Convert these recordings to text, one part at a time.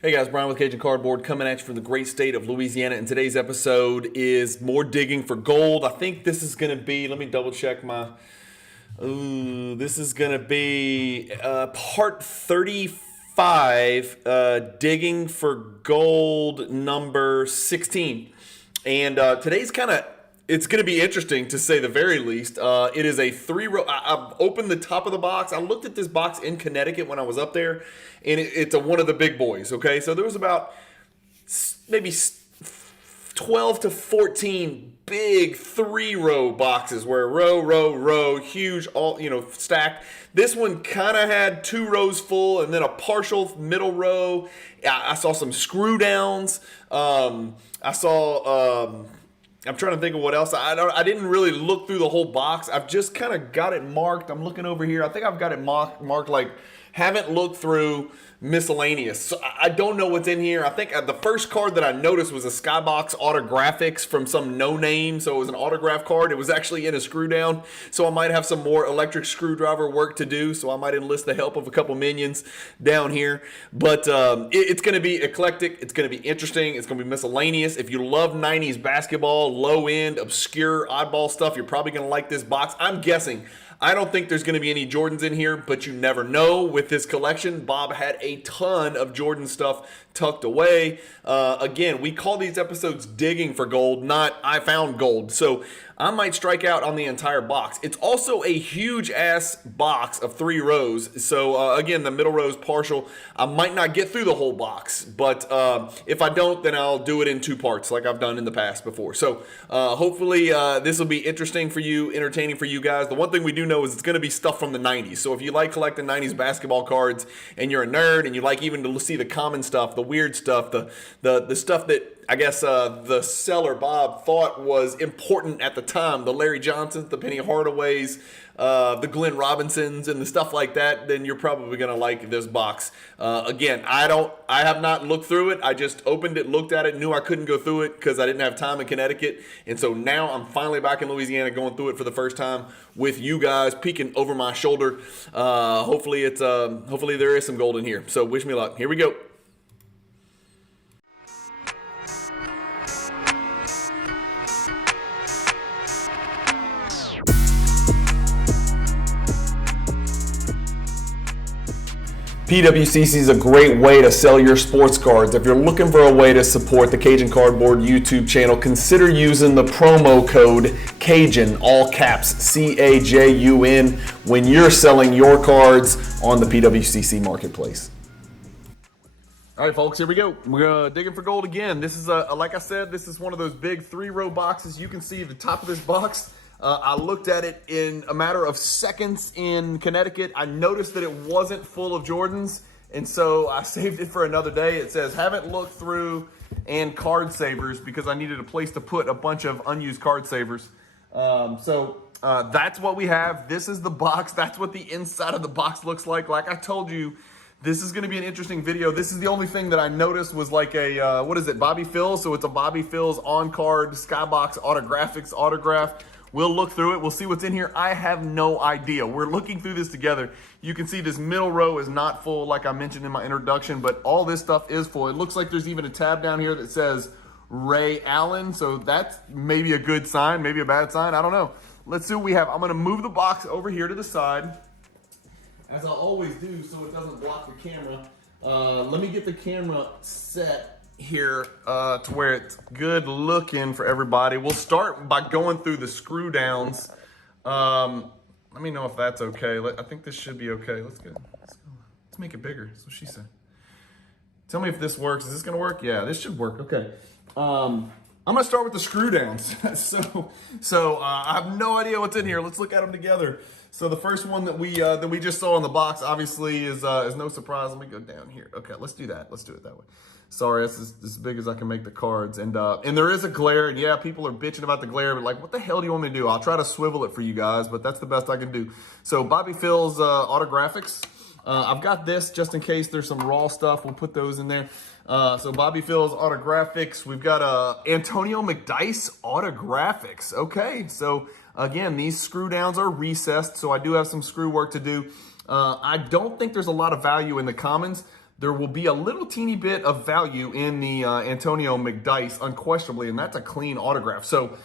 Hey guys, Brian with Cajun Cardboard coming at you from the great state of Louisiana. And today's episode is more digging for gold. I think this is going to be, let me double check my, this is going to be part 35, digging for gold number 16. And today's it's going to be interesting to say the very least. It is a three-row. I've opened the top of the box. I looked at this box in Connecticut when I was up there, and it's one of the big boys, okay? So there was about maybe 12 to 14 big three-row boxes where row, huge, all, stacked. This one kind of had 2 rows full and then a partial middle row. I saw some screw downs. I'm trying to think of what else. I didn't really look through the whole box. I've just kind of got it marked. I'm looking over here. I think I've got it marked like haven't looked through miscellaneous. So I don't know what's in here. I think the first card that I noticed was a Skybox Autographics from some no name. So it was an autograph card. It was actually in a screw down. So I might have some more electric screwdriver work to do. So I might enlist the help of a couple minions down here. But it's going to be eclectic. It's going to be interesting. It's going to be miscellaneous. If you love 90s basketball, low end, obscure, oddball stuff, you're probably going to like this box. I'm guessing. I don't think there's going to be any Jordans in here, but you never know. With this collection, Bob had a ton of Jordan stuff tucked away. Again, we call these episodes digging for gold, not I found gold. So I might strike out on the entire box. It's also a huge ass box of 3 rows. So again, the middle row is partial. I might not get through the whole box, but if I don't, then I'll do it in 2 parts like I've done in the past before. So hopefully this will be interesting for you, entertaining for you guys. The one thing we do know is it's going to be stuff from the 90s. So if you like collecting 90s basketball cards and you're a nerd and you like even to see the common stuff, the weird stuff, the stuff that I guess the seller, Bob, thought was important at the time, the Larry Johnsons, the Penny Hardaways, the Glenn Robinsons, and the stuff like that, then you're probably going to like this box. Again, I have not looked through it. I just opened it, looked at it, knew I couldn't go through it because I didn't have time in Connecticut. And so now I'm finally back in Louisiana going through it for the first time with you guys peeking over my shoulder. Hopefully there is some gold in here. So wish me luck. Here we go. PWCC is a great way to sell your sports cards. If you're looking for a way to support the Cajun Cardboard YouTube channel, consider using the promo code CAJUN, all caps, CAJUN, when you're selling your cards on the PWCC marketplace. All right, folks, here we go. We're digging for gold again. This is, like I said, this is one of those big 3-row boxes. You can see the top of this box. I looked at it in a matter of seconds in Connecticut. I noticed that it wasn't full of Jordans, and so I saved it for another day. It says, haven't looked through and card savers because I needed a place to put a bunch of unused card savers. So that's what we have. This is the box. That's what the inside of the box looks like. Like I told you, this is going to be an interesting video. This is the only thing that I noticed was like a, what is it, Bobby Phil's? So it's a Bobby Phil's on-card Skybox Autographics autograph. We'll look through it. We'll see what's in here. I have no idea. We're looking through this together. You can see this middle row is not full like I mentioned in my introduction, but all this stuff is full. It looks like there's even a tab down here that says Ray Allen. So that's maybe a good sign, maybe a bad sign. I don't know. Let's see what we have. I'm going to move the box over here to the side, as I always do, so it doesn't block the camera. Let me get the camera set here to where it's good looking for everybody. We'll start by going through the screw downs. Let me know if that's okay. I think this should be okay. Let's make it bigger. That's what she said. Tell me if this works. Is this gonna work? Yeah, this should work. Okay. I'm gonna start with the screw downs. so I have no idea what's in here. Let's look at them together. So the first one that we just saw in the box obviously is no surprise. Let me go down here. Okay, let's do that. Let's do it that way. Sorry, that's as big as I can make the cards. And there is a glare, and yeah, people are bitching about the glare, but like, what the hell do you want me to do? I'll try to swivel it for you guys, but that's the best I can do. So Bobby Phil's Autographics. I've got this just in case there's some raw stuff. We'll put those in there. So Bobby Phil's Autographics. We've got Antonio McDyess Autographics. Okay, so again, these screw downs are recessed, so I do have some screw work to do. I don't think there's a lot of value in the commons. there will be a little teeny bit of value in the Antonio McDice, unquestionably, and that's a clean autograph. So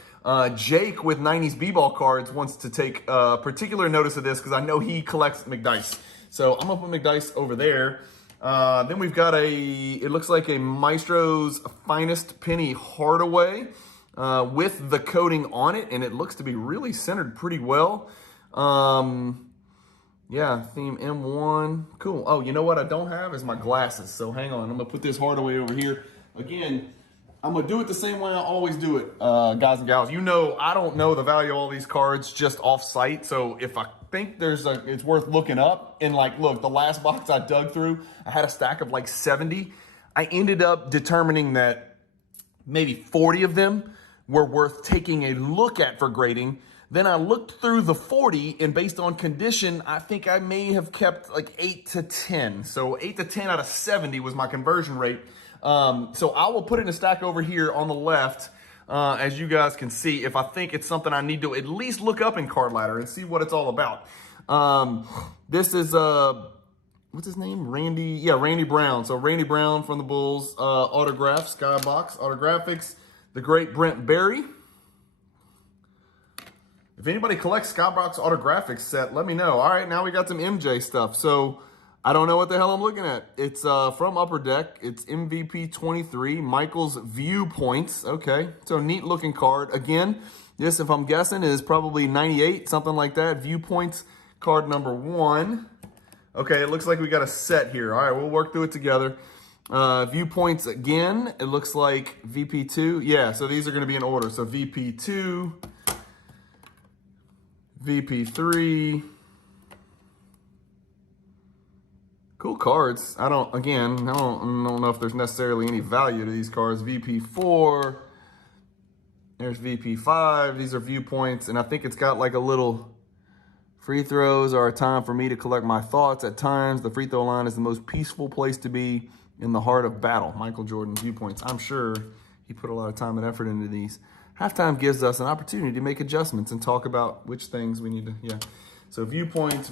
Jake with 90s B-ball cards wants to take particular notice of this because I know he collects McDice. So I'm gonna put McDice over there. Then we've got it looks like a Maestro's Finest Penny Hardaway with the coating on it, and it looks to be really centered pretty well. Yeah, theme M1, cool. Oh, you know what I don't have is my glasses, so hang on. I'm gonna put this Hardaway over here. Again, I'm gonna do it the same way I always do it, guys and gals. You know, I don't know the value of all these cards just off site, so if I think it's worth looking up, and like, look, the last box I dug through, I had a stack of like 70. I ended up determining that maybe 40 of them were worth taking a look at for grading. Then I looked through the 40, and based on condition, I think I may have kept like 8 to 10. So 8 to 10 out of 70 was my conversion rate. So I will put it in a stack over here on the left, as you guys can see, if I think it's something I need to at least look up in Card Ladder and see what it's all about. This is, what's his name? Randy Brown. So Randy Brown from the Bulls, autograph, Skybox, Autographics, the great Brent Berry. If anybody collects Skybox Autographics set, let me know. All right, now we got some MJ stuff. So I don't know what the hell I'm looking at. It's from Upper Deck. It's MVP 23, Michael's Viewpoints. Okay, so neat looking card. Again, this, if I'm guessing, is probably 98, something like that. Viewpoints, card number 1. Okay, it looks like we got a set here. All right, we'll work through it together. Viewpoints again, it looks like VP2. Yeah, so these are gonna be in order. So VP2, VP3. Cool cards. I don't know if there's necessarily any value to these cards. VP4. There's VP5. These are viewpoints, and I think it's got like a little free throws are a time for me to collect my thoughts. At times, the free throw line is the most peaceful place to be in the heart of battle. Michael Jordan viewpoints. I'm sure he put a lot of time and effort into these. Halftime gives us an opportunity to make adjustments and talk about which things we need to, yeah. So viewpoints.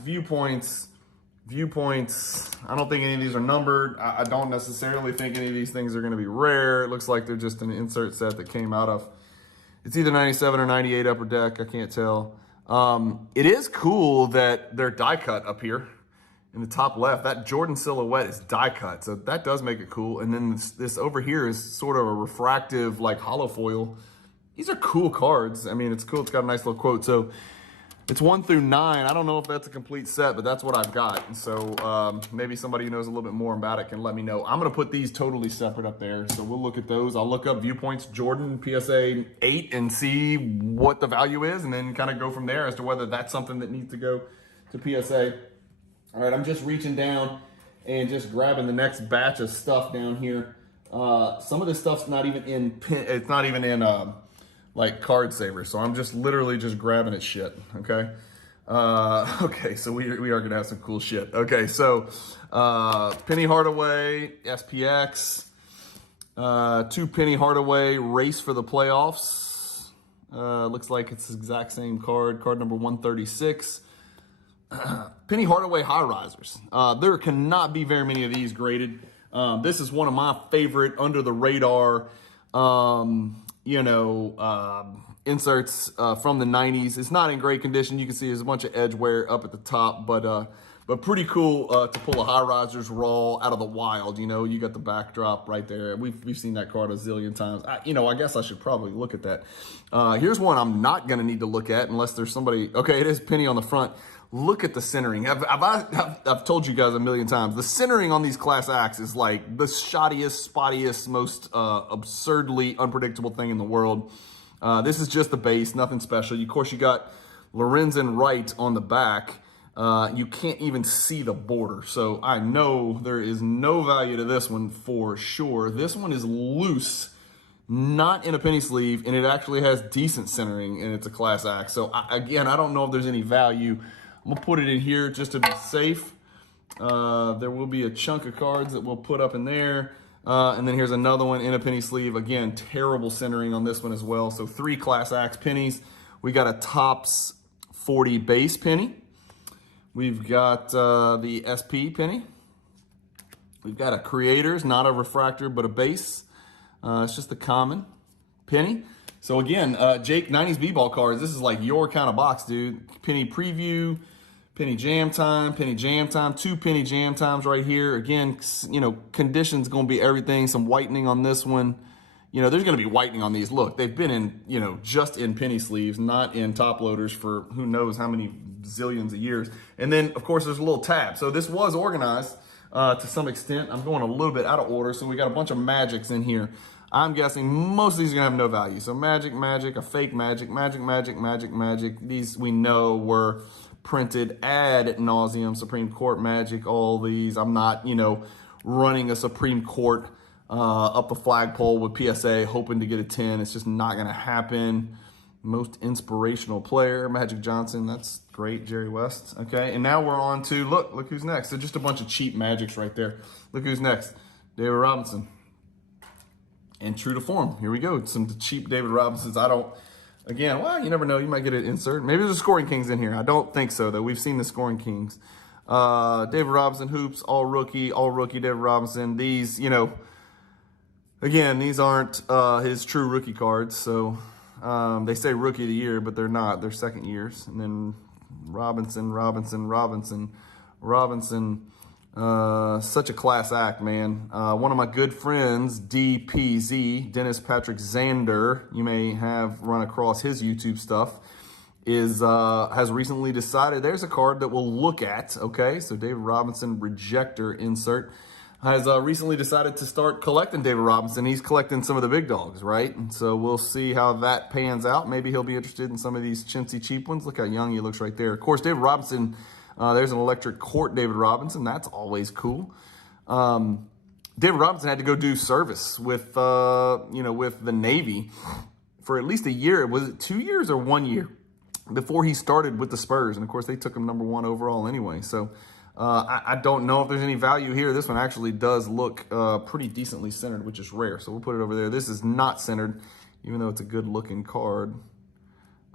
I don't think any of these are numbered. I don't necessarily think any of these things are gonna be rare. It looks like they're just an insert set that came out of, it's either 97 or 98 Upper Deck, I can't tell. It is cool that they're die cut up here in the top left. That Jordan silhouette is die cut, so that does make it cool. And then this over here is sort of a refractive, like hollow foil. These are cool cards. I mean, it's cool. It's got a nice little quote. So it's 1 through 9. I don't know if that's a complete set, but that's what I've got. And so maybe somebody who knows a little bit more about it can let me know. I'm going to put these totally separate up there. So we'll look at those. I'll look up Viewpoints Jordan PSA 8 and see what the value is, and then kind of go from there as to whether that's something that needs to go to PSA. All right, I'm just reaching down and just grabbing the next batch of stuff down here. Some of this stuff's not even in it's not even in like card saver, so I'm just literally just grabbing it shit. Okay, okay, so we are gonna have some cool shit. Okay, so Penny Hardaway SPX, 2 Penny Hardaway Race for the Playoffs. Looks like it's the exact same card number 136. Penny Hardaway High Risers. There cannot be very many of these graded. This is one of my favorite under the radar, inserts from the 90s. It's not in great condition. You can see there's a bunch of edge wear up at the top, but pretty cool to pull a High Risers raw out of the wild. You know, you got the backdrop right there. We've seen that card a zillion times. I guess I should probably look at that. Here's one I'm not going to need to look at unless there's somebody. Okay, it is Penny on the front. Look at the centering. I've told you guys a million times. The centering on these Class Acts is like the shoddiest, spottiest, most absurdly unpredictable thing in the world. This is just the base, nothing special. Of course, you got Lorenzen Wright on the back. You can't even see the border. So I know there is no value to this one for sure. This one is loose, not in a penny sleeve, and it actually has decent centering, and it's a Class Act. So again, I don't know if there's any value. I'm gonna put it in here just to be safe. There will be a chunk of cards that we'll put up in there. And then here's another one in a penny sleeve. Again, terrible centering on this one as well. So 3 Class Acts pennies. We got a Topps 40 base penny. We've got the SP penny. We've got a creators, not a refractor, but a base. It's just the common penny. So again, Jake, 90s B-ball cards. This is like your kind of box, dude. Penny preview, penny jam time, 2 penny jam times right here. Again, you know, conditions going to be everything. Some whitening on this one. You know, there's going to be whitening on these. Look, they've been in, you know, just in penny sleeves, not in top loaders for who knows how many zillions of years. And then, of course, there's a little tab. So this was organized to some extent. I'm going a little bit out of order. So we got a bunch of magics in here. I'm guessing most of these are going to have no value. So magic, a fake magic. These we know were printed ad nauseum. Supreme Court magic, all these. I'm not, you know, running a Supreme Court up the flagpole with PSA hoping to get a 10. It's just not going to happen. Most inspirational player, Magic Johnson. That's great. Jerry West. Okay, and now we're on to, look who's next. So just a bunch of cheap magics right there. Look who's next. David Robinson. And true to form, here we go. Some cheap David Robinsons. Again, well, you never know. You might get an insert. Maybe there's a Scoring Kings in here. I don't think so, though. We've seen the Scoring Kings. David Robinson, hoops, all rookie David Robinson. These, you know, again, these aren't his true rookie cards. So they say rookie of the year, but they're not. They're second years. And then Robinson. Such a class act, man. One of my good friends, DPZ, Dennis Patrick Zander, you may have run across his YouTube stuff, has recently decided there's a card that we'll look at. Okay, so David Robinson rejector insert has recently decided to start collecting David Robinson. He's collecting some of the big dogs, right? And so we'll see how that pans out. Maybe he'll be interested in some of these chintzy cheap ones. Look how young he looks right there. Of course, David Robinson, there's an electric court David Robinson. That's always cool. David Robinson had to go do service with, with the Navy for at least a year. Was it 2 years or 1 year before he started with the Spurs? And of course, they took him #1 overall anyway. So I don't know if there's any value here. This one actually does look pretty decently centered, which is rare. So we'll put it over there. This is not centered, even though it's a good looking card.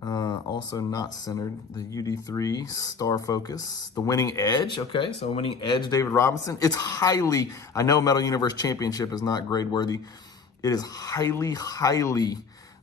Also not centered. The UD3 Star Focus, the Winning Edge. Okay, so Winning Edge, David Robinson. It's highly, I know Metal Universe Championship is not grade worthy. It is highly,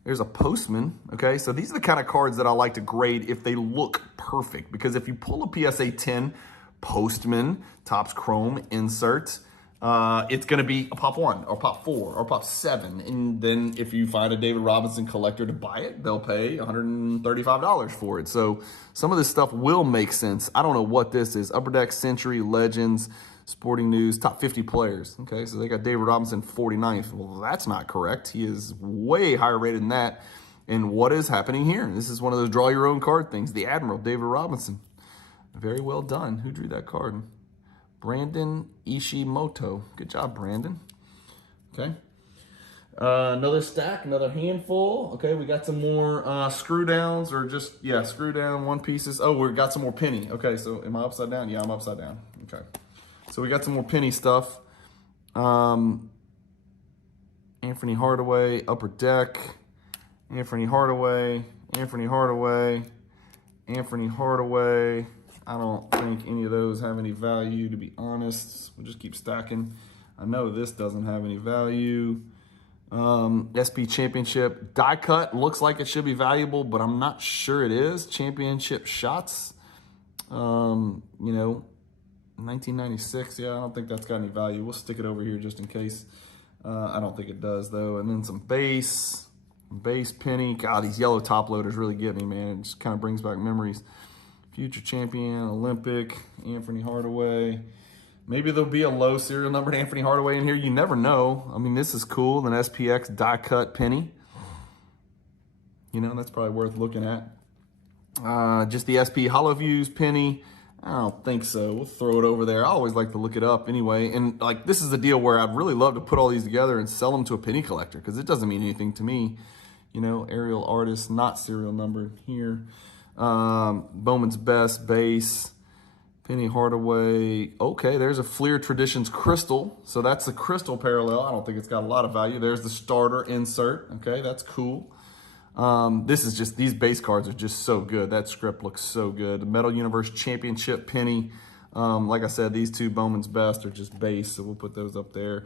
there's a Postman. Okay, so these are the kind of cards that I like to grade if they look perfect. Because if you pull a PSA 10 Postman, Topps Chrome insert, it's going to be a pop 1 or pop 4 or pop 7. And then if you find a David Robinson collector to buy it, they'll pay $135 for it. So some of this stuff will make sense. I don't know what this is. Upper Deck, Century, Legends, Sporting News, top 50 players. Okay, so they got David Robinson 49th. Well, that's not correct. He is way higher rated than that. And what is happening here? This is one of those draw your own card things. The Admiral, David Robinson. Very well done. Who drew that card? Brandon Ishimoto. Good job, Brandon. Okay. Another stack, another handful. Okay, we got some more screw downs or just, screw down one pieces. Oh, we got some more penny. Okay, so am I upside down? Yeah, I'm upside down. Okay. So we got some more penny stuff. Anthony Hardaway, Upper Deck. Anthony Hardaway. I don't think any of those have any value, to be honest. We'll just keep stacking. I know this doesn't have any value. SP Championship die cut looks like it should be valuable, but I'm not sure it is. Championship shots, 1996. Yeah, I don't think that's got any value. We'll stick it over here just in case. I don't think it does though. And then some base penny. God, these yellow top loaders really get me, man. It just kind of brings back memories. Future champion, Olympic, Anthony Hardaway. Maybe there'll be a low serial numbered Anthony Hardaway in here. You never know. I mean, this is cool. An SPX die cut penny. You know, that's probably worth looking at. Just the SP Hollow Views penny. I don't think so. We'll throw it over there. I always like to look it up anyway. And like, this is the deal where I'd really love to put all these together and sell them to a penny collector because it doesn't mean anything to me. You know, Aerial Artist, not serial numbered here. Bowman's Best base, Penny Hardaway. Okay, there's a Fleer Traditions Crystal. So that's the crystal parallel. I don't think it's got a lot of value. There's the starter insert. Okay, that's cool. This is just, these base cards are just so good. That script looks so good. The Metal Universe Championship penny. Like I said, these two Bowman's Best are just base, so we'll put those up there.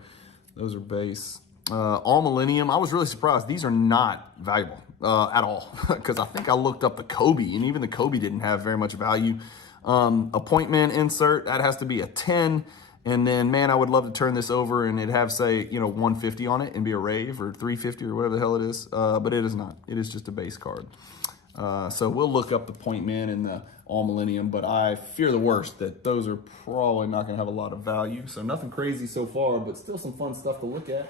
Those are base. All Millennium, I was really surprised. These are not valuable at all, because I think I looked up the Kobe, and even the Kobe didn't have very much value. Appointment insert, that has to be a 10. And then, man, I would love to turn this over and it have, say, 150 on it and be a rave, or 350 or whatever the hell it is. But it is not. It is just a base card. So we'll look up the Point Man and the All Millennium, but I fear the worst, that those are probably not going to have a lot of value. So nothing crazy so far, but still some fun stuff to look at.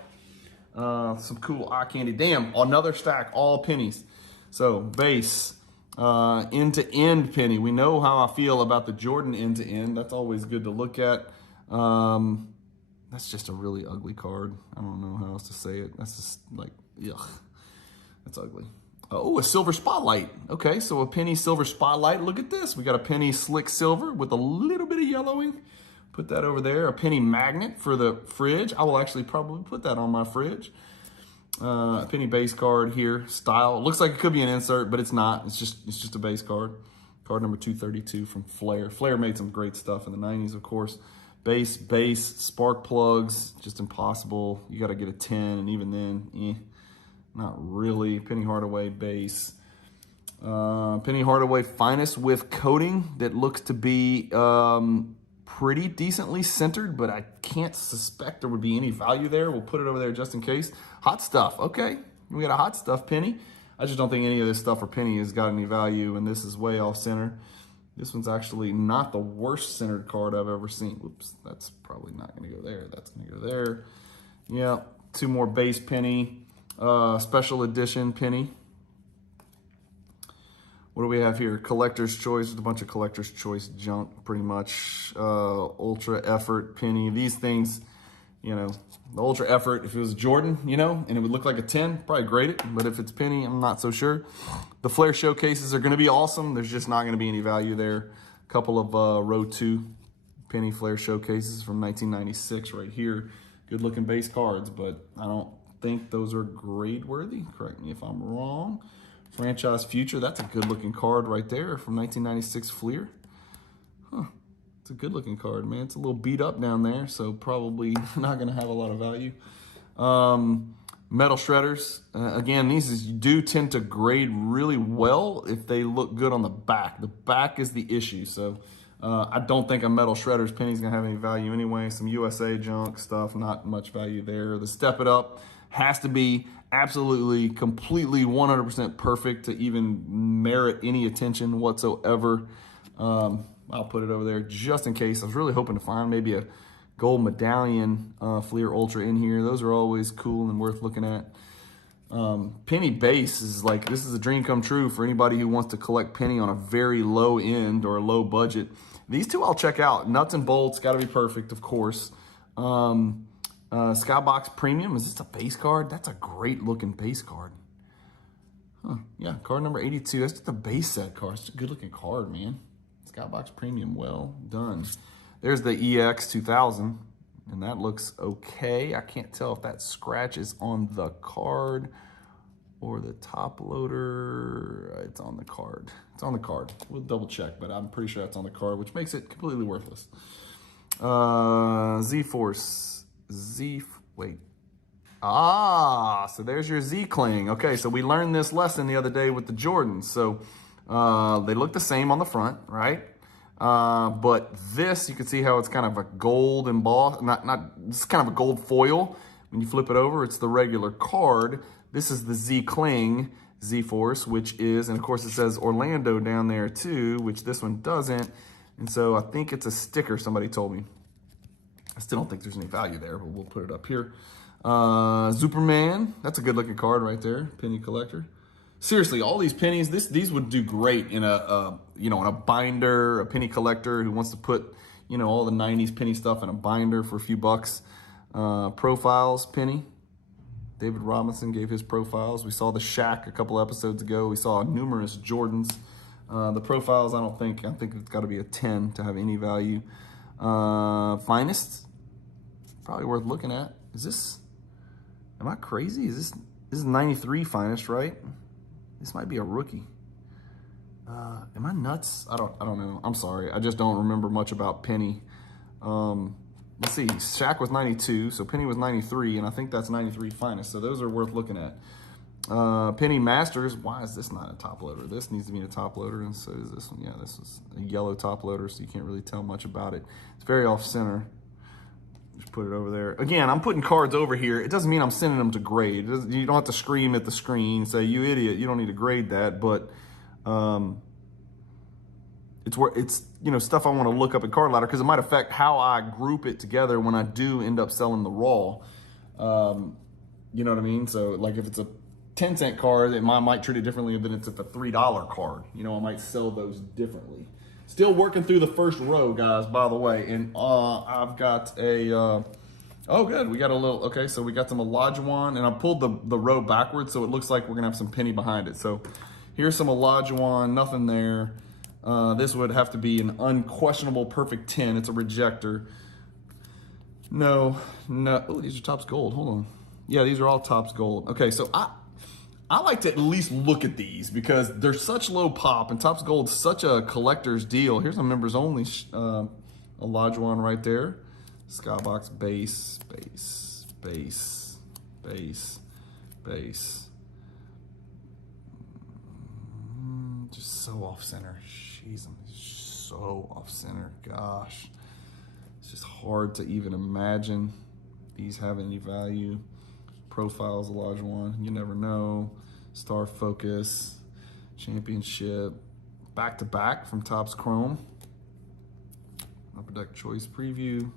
Some cool eye candy. Damn, another stack, all pennies. So base, end-to-end penny. We know how I feel about the Jordan end-to-end. That's always good to look at. That's just a really ugly card. I don't know how else to say it. That's just like, yuck. That's ugly. Oh, a silver spotlight. Okay, so a penny silver spotlight. Look at this. We got a penny slick silver with a little bit of yellowing. Put that over there. A penny magnet for the fridge. I will actually probably put that on my fridge. A penny base card here. Style. Looks like it could be an insert, but it's not. It's just a base card. Card number 232 from Flair. Flair made some great stuff in the 90s, of course. Base, spark plugs, just impossible. You got to get a 10, and even then, not really. Penny Hardaway base. Penny Hardaway Finest with coating that looks to be pretty decently centered, but I can't suspect there would be any value there. We'll put it over there just in case. Hot stuff. Okay, we got a hot stuff penny. I just don't think any of this stuff for penny has got any value, and this is way off center. This one's actually not the worst centered card I've ever seen. Oops, that's probably not going to go there. That's going to go there. Yeah, two more base penny. Special edition penny. What do we have here? Collector's Choice. Just a bunch of Collector's Choice junk, pretty much. Ultra Effort penny. These things, the Ultra Effort, if it was Jordan, and it would look like a 10, probably grade it. But if it's penny, I'm not so sure. The Flair showcases are going to be awesome. There's just not going to be any value there. A couple of row 2 penny Flair showcases from 1996 right here. Good looking base cards, but I don't think those are grade worthy. Correct me if I'm wrong. Franchise Future, that's a good looking card right there from 1996 Fleer. Huh. It's a good looking card, man. It's a little beat up down there, so probably not going to have a lot of value. Metal Shredders. Again, these do tend to grade really well if they look good on the back. The back is the issue, so I don't think a Metal Shredders penny is going to have any value anyway. Some USA junk stuff, not much value there. The Step It Up has to be absolutely, completely, 100% perfect to even merit any attention whatsoever. I'll put it over there just in case. I was really hoping to find maybe a gold medallion Fleer Ultra in here. Those are always cool and worth looking at. Penny base is like, this is a dream come true for anybody who wants to collect penny on a very low end or low budget. These two I'll check out. Nuts and bolts, got to be perfect, of course. Skybox Premium, is this a base card? That's a great looking base card. Huh, yeah, card number 82. That's just a base set card. It's a good looking card, man. Skybox Premium, well done. There's the EX 2000, and that looks okay. I can't tell if that scratch is on the card or the top loader. It's on the card. It's on the card. We'll double check, but I'm pretty sure it's on the card, which makes it completely worthless. Z-Force. Wait. So there's your Z-Cling. Okay, so we learned this lesson the other day with the Jordans. So they look the same on the front, right? But this, you can see how it's kind of a gold embossed, it's kind of a gold foil. When you flip it over, it's the regular card. This is the Z-Cling Z-Force, which is, and of course it says Orlando down there too, which this one doesn't. And so I think it's a sticker, somebody told me. I still don't think there's any value there, but we'll put it up here. Superman, that's a good looking card right there, penny collector. Seriously, all these pennies, these would do great in a in a binder, a penny collector who wants to put, all the 90s penny stuff in a binder for a few bucks. Profiles penny. David Robinson gave his profiles. We saw the Shaq a couple episodes ago. We saw numerous Jordans. The profiles, I think it's got to be a 10 to have any value. Finest, probably worth looking at. Am I crazy? This is 93 Finest, right? This might be a rookie. Am I nuts? I don't know. I'm sorry. I just don't remember much about Penny. Let's see. Shaq was 92, so Penny was 93, and I think that's 93 finest. So those are worth looking at. Penny Masters. Why is this not a top loader? This needs to be a top loader, and so is this one. Yeah, this is a yellow top loader, so you can't really tell much about it. It's very off center. Just put it over there. Again, I'm putting cards over here. It doesn't mean I'm sending them to grade. You don't have to scream at the screen, say, you idiot, you don't need to grade that, but it's you know, stuff I want to look up in Card Ladder because it might affect how I group it together when I do end up selling the raw. You know what I mean? So like if it's a 10-cent card, I might treat it differently than it's a $3 card. You know, I might sell those differently. Still working through the first row, guys, by the way. And I've got a, oh, good. We got a little, okay, so we got some Olajuwon. And I pulled the row backwards, so it looks like we're going to have some Penny behind it. So here's some Olajuwon, nothing there. This would have to be an unquestionable perfect 10. It's a rejector. No. Oh, these are Topps Gold. Hold on. Yeah, these are all Topps Gold. Okay, so I like to at least look at these because they're such low pop and Topps Gold's such a collector's deal. Here's a members only Olajuwon right there. Skybox base. Just so off center. Jeez, I'm so off center. Gosh, it's just hard to even imagine these have any value. Profiles, Olajuwon, you never know. Star Focus, Championship, back-to-back from Topps Chrome. Upper Deck Choice Preview.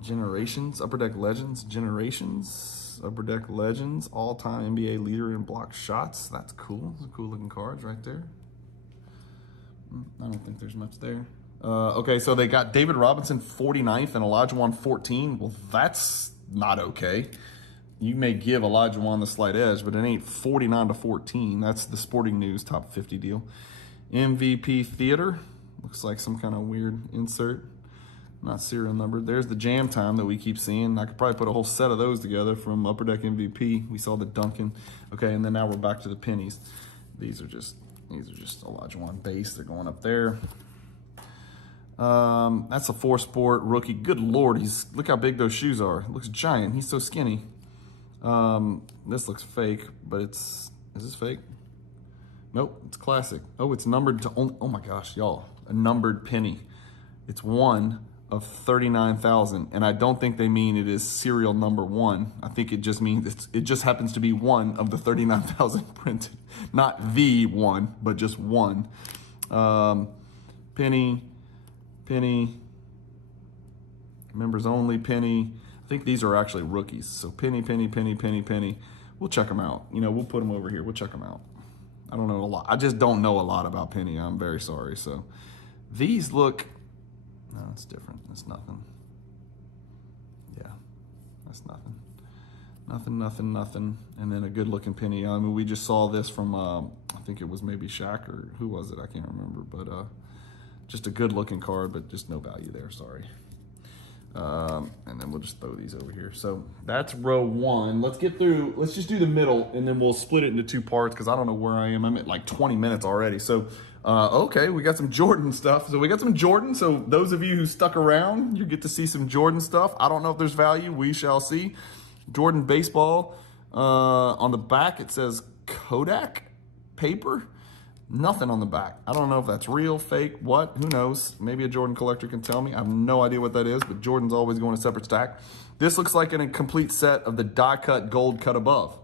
Generations, Upper Deck Legends, Generations, Upper Deck Legends, all-time NBA leader in block shots. That's cool. Those are cool looking cards right there. I don't think there's much there. Okay, so they got David Robinson 49th and Olajuwon 14. Well, that's not okay. You may give Olajuwon the slight edge, but it ain't 49-14. That's the Sporting News top 50 deal. MVP Theater. Looks like some kind of weird insert. Not serial numbered. There's the Jam Time that we keep seeing. I could probably put a whole set of those together from Upper Deck MVP. We saw the Duncan. Okay, and then now we're back to the pennies. These are just Olajuwon base. They're going up there. That's a 4-sport rookie. Good Lord, look how big those shoes are. It looks giant. He's so skinny. This looks fake, but is this fake? Nope, it's classic. Oh, it's numbered to only, oh my gosh, y'all, a numbered penny. It's one of 39,000, and I don't think they mean it is serial number 1. I think it just means it just happens to be one of the 39,000 printed, not the one, but just one. Penny, members only penny. I think these are actually rookies. So penny. We'll check them out. You know, we'll put them over here. We'll check them out. I don't know a lot. I just don't know a lot about penny. I'm very sorry. So these look, no, it's different. It's nothing. Yeah, that's nothing. Nothing. And then a good looking penny. I mean, we just saw this from, I think it was maybe Shaq or who was it? I can't remember, but just a good looking card, but just no value there, sorry. And then we'll just throw these over here. So that's row 1. Let's get through, let's just do the middle and then we'll split it into 2 parts because I don't know where I am. I'm at like 20 minutes already. So, okay, we got some Jordan stuff. So we got some Jordan. So those of you who stuck around, you get to see some Jordan stuff. I don't know if there's value. We shall see. Jordan baseball. On the back, it says Kodak paper. Nothing on the back. I don't know if that's real, fake, what, who knows? Maybe a Jordan collector can tell me. I have no idea what that is, but Jordan's always going a separate stack. This looks like a complete set of the die cut gold cut above.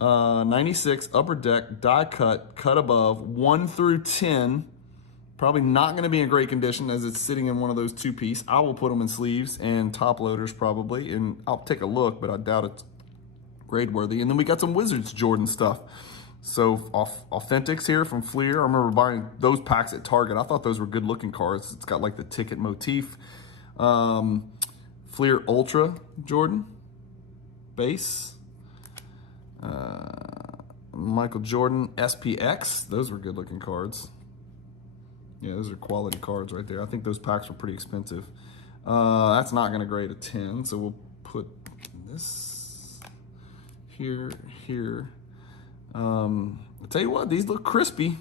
96 upper deck, die cut, cut above, 1 through 10. Probably not going to be in great condition as it's sitting in one of those 2-piece. I will put them in sleeves and top loaders probably, and I'll take a look, but I doubt it's grade worthy. And then we got some Wizards Jordan stuff. So Authentics here from Fleer. I remember buying those packs at Target. I thought those were good looking cards. It's got like the ticket motif. Fleer Ultra Jordan base. Michael Jordan SPX. Those were good looking cards. Yeah, those are quality cards right there. I think those packs were pretty expensive. That's not going to grade a 10. So we'll put this here. I'll tell you what, these look crispy.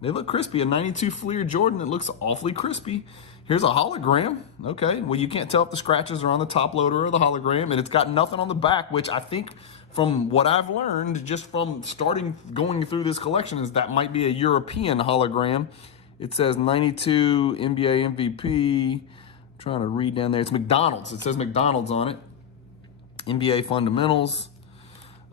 They look crispy. A 92 Fleer Jordan that looks awfully crispy. Here's a hologram. Okay, well, you can't tell if the scratches are on the top loader or the hologram, and it's got nothing on the back, which I think from what I've learned just from going through this collection is that might be a European hologram. It says 92 NBA MVP. I'm trying to read down there. It's McDonald's. It says McDonald's on it. NBA fundamentals.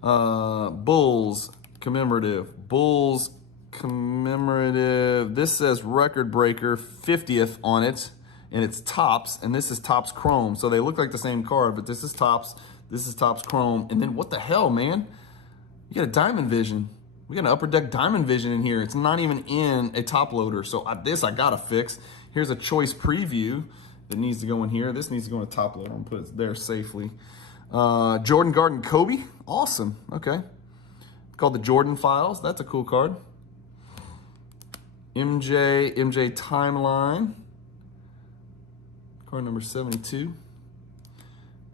Bulls commemorative. Bulls commemorative. This says record breaker 50th on it, and it's Topps, and this is Topps Chrome. So they look like the same card, but this is Topps. This is Topps Chrome. And then what the hell, man? You got a Diamond Vision. We got an Upper Deck Diamond Vision in here. It's not even in a top loader. So this I gotta fix. Here's a choice preview that needs to go in here. This needs to go in a top loader and put it there safely. Jordan Garden Kobe. Awesome. Okay. It's called the Jordan Files. That's a cool card. MJ Timeline. Card number 72.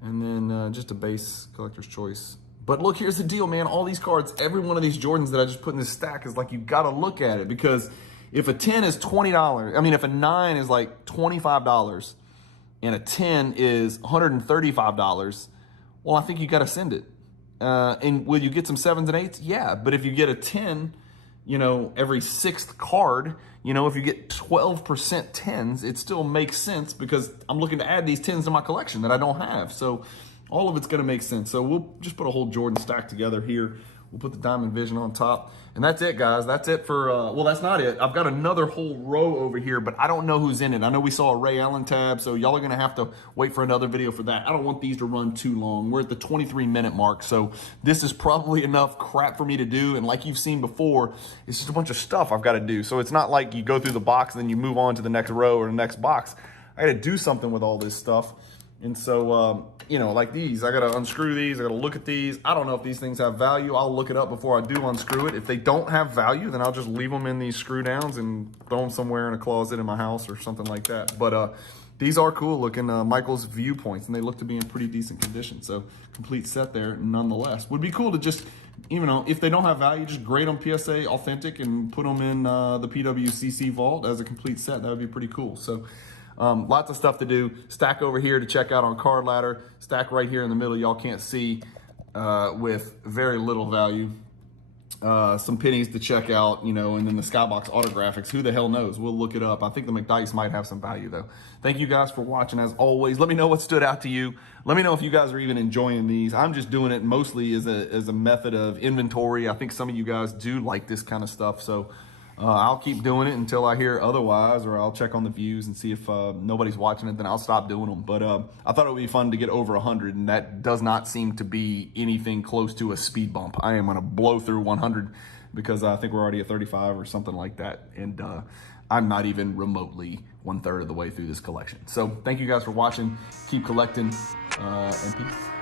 And then just a base collector's choice. But look, here's the deal, man. All these cards, every one of these Jordans that I just put in this stack is like, you got to look at it, because if a 10 is $20, I mean, if a 9 is like $25 and a 10 is $135, well, I think you got to send it. And will you get some 7s and 8s? Yeah. But if you get a 10, you know, every 6th card, you know, if you get 12% 10s, it still makes sense, because I'm looking to add these 10s to my collection that I don't have. So all of it's going to make sense. So we'll just put a whole Jordan stack together here. We'll put the Diamond Vision on top. And that's it, guys. That's it for, well, that's not it. I've got another whole row over here, but I don't know who's in it. I know we saw a Ray Allen tab, so y'all are going to have to wait for another video for that. I don't want these to run too long. We're at the 23-minute mark, so this is probably enough crap for me to do. And like you've seen before, it's just a bunch of stuff I've got to do. So it's not like you go through the box and then you move on to the next row or the next box. I got to do something with all this stuff. And so, you know, like these, I got to unscrew these. I got to look at these. I don't know if these things have value. I'll look it up before I do unscrew it. If they don't have value, then I'll just leave them in these screw downs and throw them somewhere in a closet in my house or something like that. But these are cool looking Michael's Viewpoints, and they look to be in pretty decent condition. So complete set there nonetheless. Would be cool to just, you know, if they don't have value, just grade them PSA Authentic and put them in the PWCC Vault as a complete set. That would be pretty cool. So lots of stuff to do. Stack over here to check out on Card Ladder. Stack right here in the middle, y'all can't see, with very little value. Some pennies to check out, you know, and then the Skybox Autographics. Who the hell knows? We'll look it up. I think the McDice might have some value, though. Thank you guys for watching, as always. Let me know what stood out to you. Let me know if you guys are even enjoying these. I'm just doing it mostly as a method of inventory. I think some of you guys do like this kind of stuff, so I'll keep doing it until I hear otherwise, or I'll check on the views and see if nobody's watching it, then I'll stop doing them. But I thought it would be fun to get over 100, and that does not seem to be anything close to a speed bump. I am going to blow through 100 because I think we're already at 35 or something like that, and I'm not even remotely 1/3 of the way through this collection. So thank you guys for watching. Keep collecting, and peace.